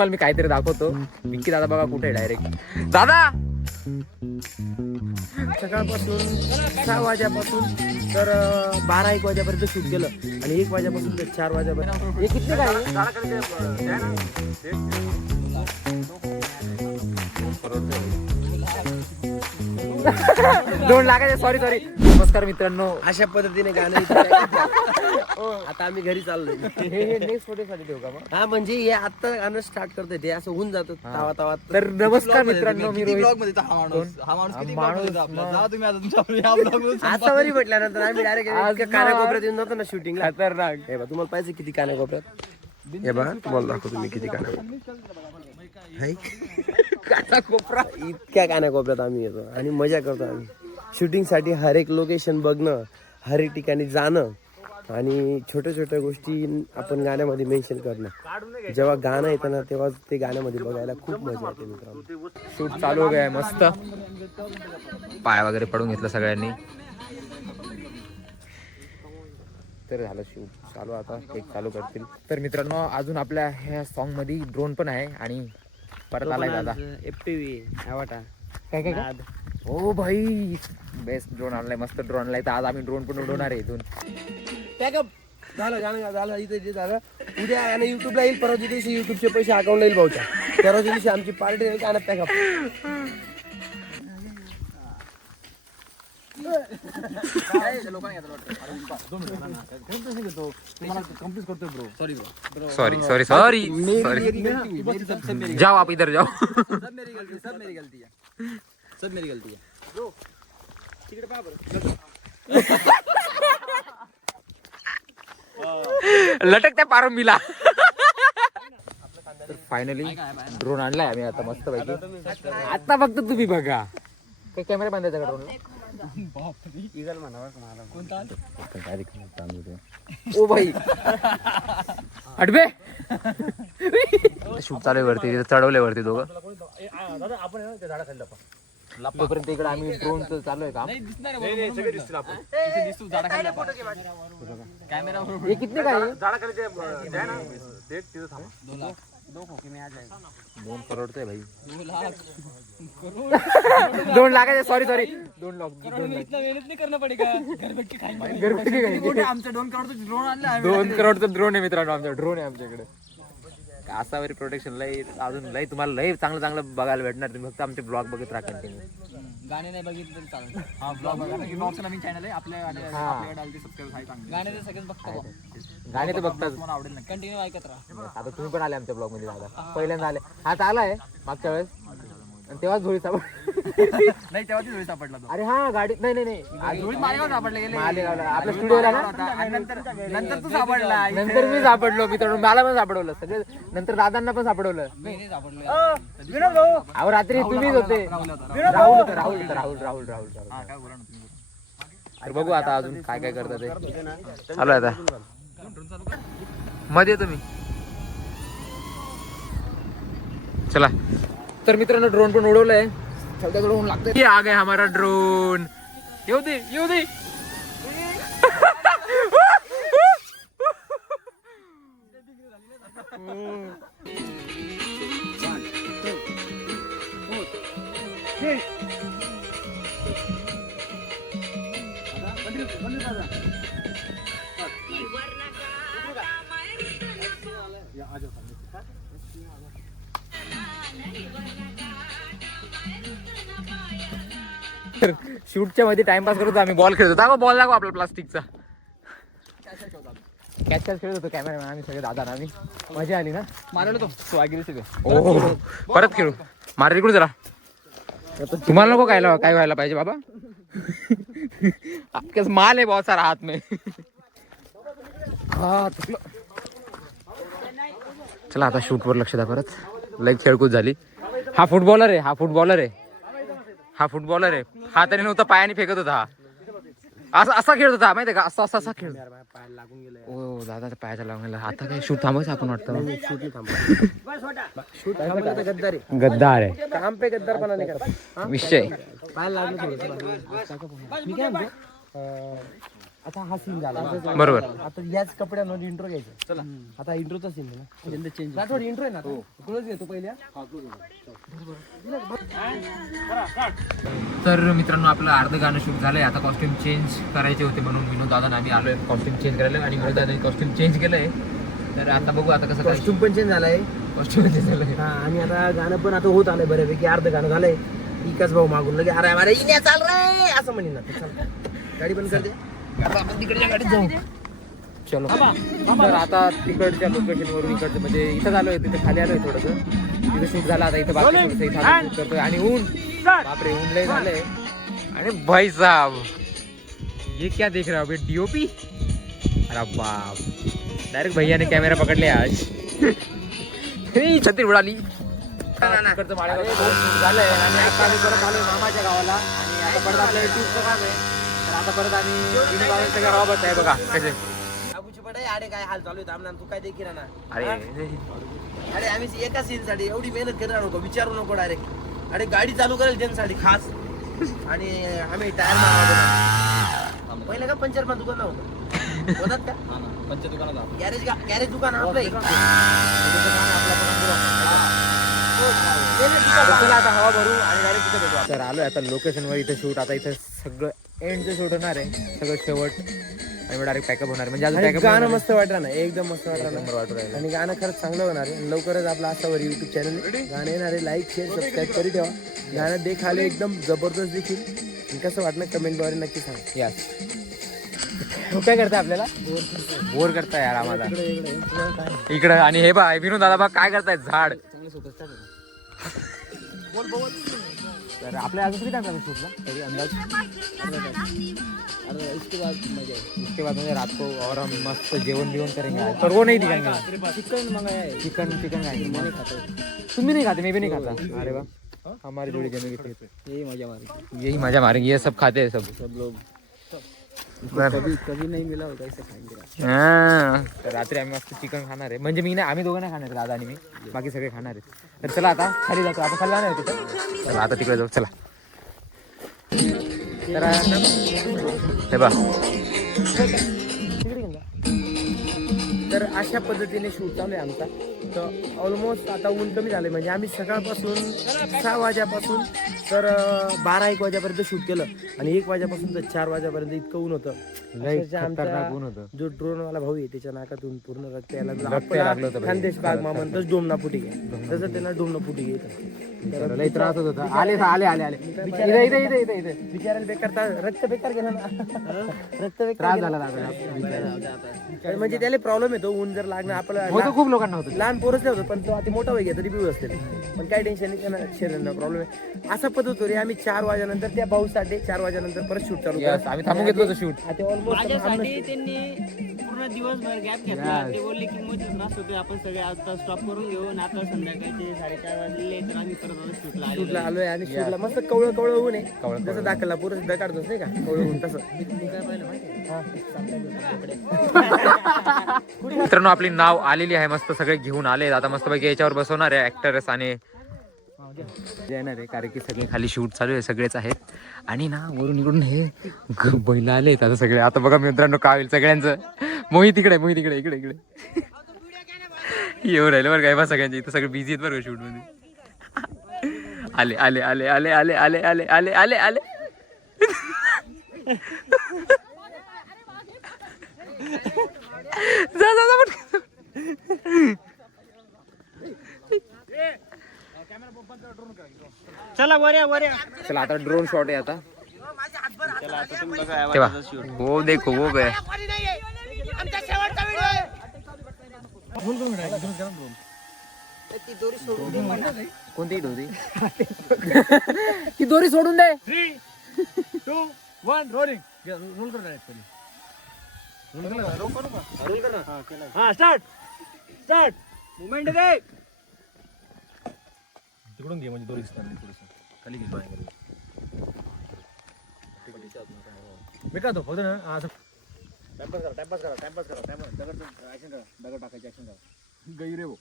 तुम्हाला मी काहीतरी दाखवतो. विक्की दादा बघा कुठे डायरेक्ट. दादा सकाळपासून 6 वाजेपासून तर 12-1 वाजेपर्यंत शूट केलं आणि 1 वाजेपासून तर 4 वाजेपर्यंत. हे किती काय दोन लागायचे. सॉरी. नमस्कार मित्रांनो. अशा पद्धतीने गाणं आता आम्ही घरी चाललोय. हे नेक्स्ट फोटो साठी ठेवू का मग? हा म्हणजे हे आता गाणं स्टार्ट करतोय ते असं होऊन जातं तावा. तर नमस्कार मित्रांनो, मी रोहित. आता वरी म्हटल्यानंतर आम्ही डायरेक्ट कानाकोपऱ्यात येऊन जातो ना शूटिंगला. खतरनाक. हे बघ तुम्हाला पाहिजे किती कानाकोपऱ्यात. हे बघा तुम्हाला दाखवतो मी किती कानाकोपरा. इतक्या कानाकोपऱ्यात आम्ही येतो आणि मजा करतो आम्ही. शूटिंग साठी हर एक लोकेशन बघणं, हर एक ठिकाणी जाणं आणि छोट्या गोष्टी आपण गाण्यामध्ये मेन्शन करणं. जेव्हा गाणं येतं ना तेव्हा ते गाण्यामध्ये बघायला खूप मजा येते मित्रांनो. शूट चालू हो गया मस्त. पाय वगैरे पडून घेतलं सगळ्यांनी. तर झालं शूट चालू. आता एक चालू करतील. तर मित्रांनो अजून आपल्या ह्या सॉन्ग मध्ये ड्रोन पण आहे आणि परत आलाय दादा. FPV आवाटा काय ओ भाई बेस्ट ड्रोन आणलाय. मस्त ड्रोन आणलाय. तर आज आम्ही ड्रोन पण उडवणार आहे इथून. झालं गाणं झालं इथे झालं. उद्या आणि युट्यूबला येईल. परवा दिवशी युट्यूबचे पैसे अकाउंटला येईल भाऊच्या. परवा दिवशी आमची पार्टी आहे. गाणं पॅकअप. सॉरी. जाओ आप इधर जाओ. सब मेरी गलती है. लटकत्या पारंबीला. तर फायनली ड्रोन आणलाय आम्ही आता मस्त पैकी. आता फक्त तुम्ही बघा. काही कॅमेरा बांधायचा का ड्रोनला? ओ भाई अडबे. शूट चालू वरती चढवले वरती दोघं. तोपर्यंत इकडे आम्ही ड्रोनचं चालू आहे काम. हे किती काय 2 करोडचं आहे भाई. 2 लाखाचे. सॉरी 2 लाख. मेहनत नहीं करना पड़ेगा. घर बैठ के खाएंगे. 2 करोडचं ड्रोन आहे मित्रांनो. आमचा ड्रोन आहे आमच्याकडे. कासावरी प्रोटेक्शन लय अजून लय तुम्हाला लय चांगलं बघायला भेटणार. तुम्ही फक्त आमचे ब्लॉग बघत राहा कंटिन्यू. गाणे नाही बघितले तरी चालेल. हा ब्लॉग बघा. ब्लॉगचं नवीन चॅनल आहे आपल्याकडे आलते सबस्क्राईब आहे चांगले. गाणे तर सगळेच बघतो. गाणे तर बघतात. तुम्हाला आवडेल नक्की. कंटिन्यू ऐकत राहा. आता तुम्ही पण आले आमच्या ब्लॉग मध्ये. दादा पहिल्यांदा आले. हा आलाय मागच्या वेळेस आणि तेव्हाच धुळी सापड. नाही तेव्हा ती सापडला तो. अरे हा गाडी नाही धुळीत मालेगाव सापडले गेले. मालेगावला आपल्या स्टुडिओला ना. आणि नंतर तू सापडला. नंतर मी सापडलो मित्रांनो. मला पण सापडवलं सगळे. नंतर दादांना पण सापडवलं. नाही सापडलं. अहो रात्री तुम्हीच होते. राहुल. हा काय बोला ना तुम्ही. तर बघू आता अजून काय करतात ते. चालू आहे आता मध्ये तुम्ही. चला तर मित्रांनो ड्रोन पण उडवलंय. ड्रोन लागतंय. आ गया हमारा ड्रोन. येऊ दे. शूटच्या मध्ये टाइमपास करतो आम्ही. बॉल खेळतो. दाखव बॉल दाखव आपला प्लास्टिकचा. कॅच खेळत होतो कॅमेरामॅन आम्ही सगळे. दादा आम्ही मजा आली ना. मारवलं तो स्वागिरी सगळे. ओ परत खेळू. मार इकडून जरा. तुम्हाला नको काय व्हायला पाहिजे बाबा. आपके माल आहे बहुत सारा हात में. चला आता शूट वर लक्ष द्या परत. लई खेळकूद झाली. हा फुटबॉलर आहे. हा त्याने नव्हता पायाने फेकत होता. हा असा खेळत होता माहितीये का. असा खेळ. ओ दादा पायाच्या लावून. आता काय शूट थांबायचं आपण वाटतं. गद्दार आहे. काम पे गद्दारपणा नाही करत. विषय पाय लागलं थोडं. मी काय म्हणतो आता हा सीन झाला बरोबर. आता याच कपड्यांवर इंट्रो घ्यायचा. चला आता इंट्रोचा सीन आहे ना चेंज राठोड इंट्रो आहे ना क्लोज घेतो पहिल्या. तर मित्रांनो आपलं अर्ध गाणं शूट झालंय. आता कॉस्ट्युम चेंज करायचे होते म्हणून विनोद दादा आम्ही आलोय कॉस्ट्युम चेंज करायला आणि विनोद दादाने कॉस्ट्युम चेंज केलंय. तर आता बघू आता कसं कॉस्ट्युम पण चेंज झालाय. कॉस्ट्युम चेंज झालंय. हा आणि आता गाणं पण आता होत आलंय बऱ्यापैकी. अर्ध गाणं झालंय. इकाच भाऊ मागून लगे अरे अरे इन्या चाल रे असं म्हणेन ना. चल गाडी बंद कर दे. आपण तिकडच्या गाडीत जाऊ. चलो तर आता तिकडच्या लोकेशन वरून इकडचं म्हणजे इथं आलोय तिथे खाली आलोय थोडंसं तिथे शूट झाला. आता इथं बाकी थोडंसं इथं आता shoot करतोय आणि ऊन बापरे ऊन लय झालंय. आणि भाई साहब ये क्या देख रहे हो अभी डीओपी. अरे बाप डायरेक्ट भैया ने कॅमेरा पकडले आज. छत्री उडाली. तिकडचं माळ्यावर shoot झालंय आणि आता आम्ही परत आलोय मामाच्या गावाला आणि आता परत आपल्याला शूटचं काम आहे. तर आता परत आम्ही विनोबाबांच्या गावात आहे बघा कसे. अरे काय हाल चालू आहे आमना तू काय देखील ना. अरे अरे आम्ही एका सीन साठी एवढी मेहनत करणार नको विचारू नको डायरेक्ट. अरे गाडी चालू करेल त्यांच्यासाठी खास आणि आम्ही टायर मारतो. पहिलं का पंचर पण दुकान नव्हतं होतात का पंच दुकानात गॅरेज दुकान आपलं चला आता हवा भरू आणि डायरेक्ट तिथे भेटू. तर आलोय आता लोकेशन वर इथं शूट. आता इथं सगळं एंडचं शूट होणार आहे सगळं शेवट आणि डायरेक्ट पॅकअप होणार म्हणजे अजून पॅकअप गाणं मस्त वाटलं ना एकदम मस्त वाटलं नंबर वाटू राहिला. आणि गाणं खरंच चांगलं होणार आहे. आणि लवकरच आपला असावर युट्यूब चॅनल गाणं येणार आहे. लाईक शेअर सबस्क्राईब करी ठेवा. गाणं देखाले एकदम जबरदस्त देखील. आणि कसं वाटलं कमेंटद्वारे नक्की सांग. यास काय करताय आपल्याला बोर करताय यार आम्हाला इकडं. आणि हे बा विनोद दादा बा काय करताय झाड. तर आपल्या अजून किती टाइम लागेल शूटला तरी अंदाज. इसके बाद मजा है. उसके बाद म्हणजे रात को और हम मस्त जेवण बिवण करेंगे आज. पर वो नहीं दिखाएंगे. चिकन मंगाया है. चिकन खाएंगे. मैं नहीं खाता. तुम्ही नहीं खाते मैं भी नहीं खाता. अरे वाह हमारी जोड़ी जमी की थी. यही मजा मारेंगे यही मजा मारेंगे. ये सब खाते हैं सब लोग. बर. कभी नहीं मिला होता ऐसे खाएंगे. हां. तर रात्री आम्ही मस्त चिकन खाणार आहे. म्हणजे मी नाही आम्ही दोघं नाही खाणार दादा आणि मी बाकी सगळे खाणार आहेत. तर चला आता खाली जातो. आपण खाली जाणार आहे तिथं. चला आता तिकडे जाऊ. चला तर हे बा तर अशा पद्धतीने शूट चालू आहे आमचा. तर ऑलमोस्ट आता ऊन कमी झालंय म्हणजे आम्ही सकाळपासून 6 वाजेपासून तर 12-1 वाजेपर्यंत शूट केलं आणि 1 वाजेपासून तर 4 वाजेपर्यंत इतकं ऊन होतं. अक्षरशः खतरनाक ऊन आमचा होतं. जो ड्रोन वाला भाऊ आहे त्याच्या नाकातून पूर्ण रक्त यायला लागलं. रक्त यायला लागलं होतं भाई. खानदेश बाग मामा तसं डोमना फुटी घ्या तसं त्यांना डोमना फुटी घ्यायचं. लई त्रास होत होता. आले इथे इथे इथे इथे इथे बिचारायला बेकार रक्त बेकार गेलं ना. रक्त बेकार त्रास गेलं. झाला दादा. म्हणजे त्याला प्रॉब्लेम येतो ऊन जर लागणं आपलं होतं खूप लोकांना होतं. लहान पोरच नाही होतं पण तो आता मोठा वय तरी बिऊ असते. पण काय टेन्शन नाही त्यांना शरीराला प्रॉब्लेम आहे. असा पद्धत होती आम्ही 4 वाजेनंतर त्या भाऊसाठी 4 वाजेनंतर परत शूट चालू Yes, आम्ही थांबून घेतलं होतं शूट. आता ऑलमोस्ट माझ्यासाठी त्यांनी पूर्ण दिवसभर गॅप घेतला. ते बोलले की मोठे त्रास होते आपण सगळे आता स्टॉप करून घेऊ आणि आता संध्याकाळचे 4:30 वाजले तर आम्ही परत शूटला शूटला आलोय आणि शूटला मस्त कवळ कवळ ऊन आहे. जसं दाखवला पुरं दकाडतोस नाही का कवळ ऊन तसं. मित्रांनो आपली नाव आलेली आहे. मस्त सगळे घेऊन आले. आता मस्त पैकी याच्यावर बसवणार आहे ऍक्टर्स आणि येणार आहे कारण की सगळे खाली शूट चालू आहे सगळेच आहेत. आणि ना वरून इकडून हे बैल आले आता सगळे. आता बघा मित्रांनो काय होईल सगळ्यांचं. मोहित इकडे इकडे इकडे येऊ राहिलं बरं काय बा सगळ्यांचे. इथं सगळे बिझी आहेत बरं शूट मध्ये. आले आले आले आले आले आले आले आले आले आले जा जा जा चला बऱ्या चला आता ड्रोन शॉट आहे आता. तेव्हा वो देखो वो गया. कोणती दोरी ती दोरी सोडून दे. 3, 2, 1 रोलिंग. रोल कर डायरेक्ट पहिले. रोल कर ना. हां स्टार्ट मूवमेंट दे. तिकडून घे म्हणजे दोरी दिसणार नाही. थोडंसं खाली घे बाहेर. मी का तो फक्त ना असं टाइमपास करा. दगड टाकायची ऍक्शन करा. गई रे वो.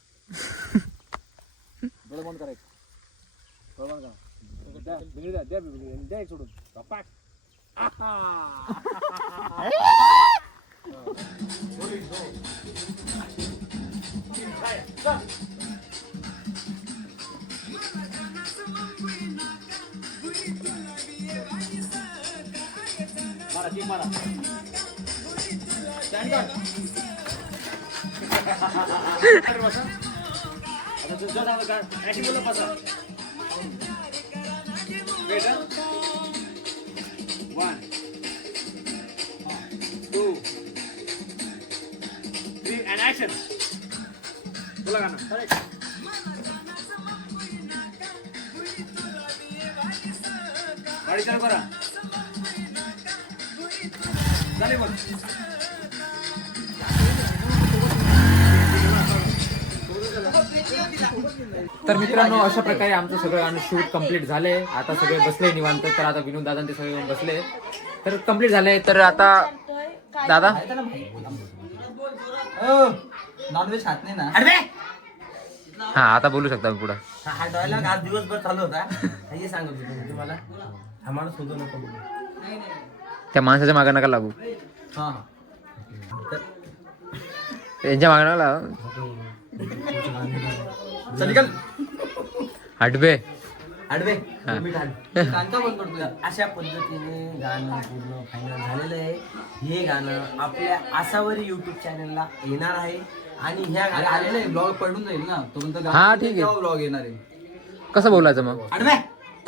डोळे बंद करायचं. द्या एक सोडून. मारा किक मारा स्टँड कर बसा आता तुझं नाव काय ऍक्टिंग बोला बसा वेट 1 2 3 and action बोला गाणं करेक्ट गाडी चालू करा झाले बोल तर मित्रांनो अशा प्रकारे आमचं सगळं गाणं शूट कम्प्लीट झालंय. आता सगळे बसले निवांत. तर आता विनोद दादा ते सगळे येऊन बसले. तर कम्प्लीट झालंय. तर आता दादा नॉनव्हेज खात नाही ना. हा आता बोलू शकता पुढे. हा डायलॉग आज दिवसभर चालू होता. हे सांगत होतो तुम्हाला हा माणूस होतो नको बोलू. त्या माणसाच्या मागे नका लागू. हा त्यांच्या मागे नका लागू. चल निकल हटबे आडवे हा. तुम्ही ठाण. कांता बंद करतो यार. अशा पद्धतीने गाणं पूर्ण फायनल झालेलं आहे. हे गाणं आपल्या आसावरी युट्यूब चॅनलला येणार आहे आणि ह्या अरे गाण्याला आलेलं आहे ब्लॉग पडून जाईल ना तोपर्यंत हा, ठीक आहे. ब्लॉग येणार आहे. कसं बोलायचं मग. आडवे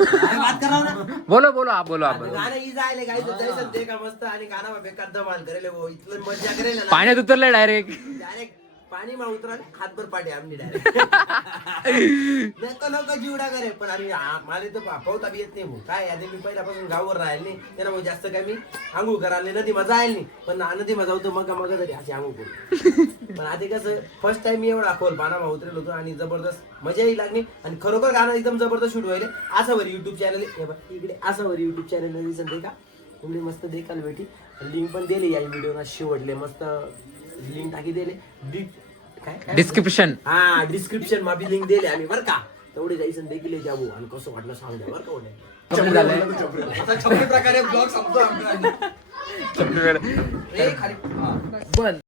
अरे बात करावं ना. बोलो बोलो आप बोलो आप बोलो. गाणं ही जायले गायचं जायचं ते का मस्त आणि गाणं बेकार धमाल करेल वो इथलं मजा करेल ना. पाण्यात उतरलंय डायरेक्ट. डायरेक्ट पाणी मा उतरा हातभर पाठी आमनी डायरेक्ट नको नको जीवडा करे पण आम्ही मला तर पावता बी येत नाही भाऊ. काय आधी मी पहिल्यापासून गावावर राहिले नाही त्याला भाऊ जास्त काय मी आंघोळ करायला नदी मजा आहे नाही पण नदी मजा होतो मग मग तरी अशी आंघोळ करू पण आधी कसं फर्स्ट टाइम मी एवढा खोल पानामा उतरेल होतो आणि जबरदस्त मजाही लागली आणि खरोखर गाणं एकदम जबरदस्त शूट व्हायला. आसावर युट्यूब चॅनल इकडे आसावर युट्यूब चॅनल दिसत का तुम्ही मस्त देखाल भेटी लिंक पण दिली या व्हिडिओला शेवटले मस्त लिंक टाकी दिले काय डिस्क्रिप्शन. हा डिस्क्रिप्शन मा बी लिंक दिले आम्ही बरं का तेवढे जायचं देखील जाऊ आणि कसं वाटलं सांग द्या बरं का ओढे. कम्प्लीट झालंय. आता छपरी प्रकारे ब्लॉग संपतो आमचा. कम्प्लीट ए, खाली हा. बंद.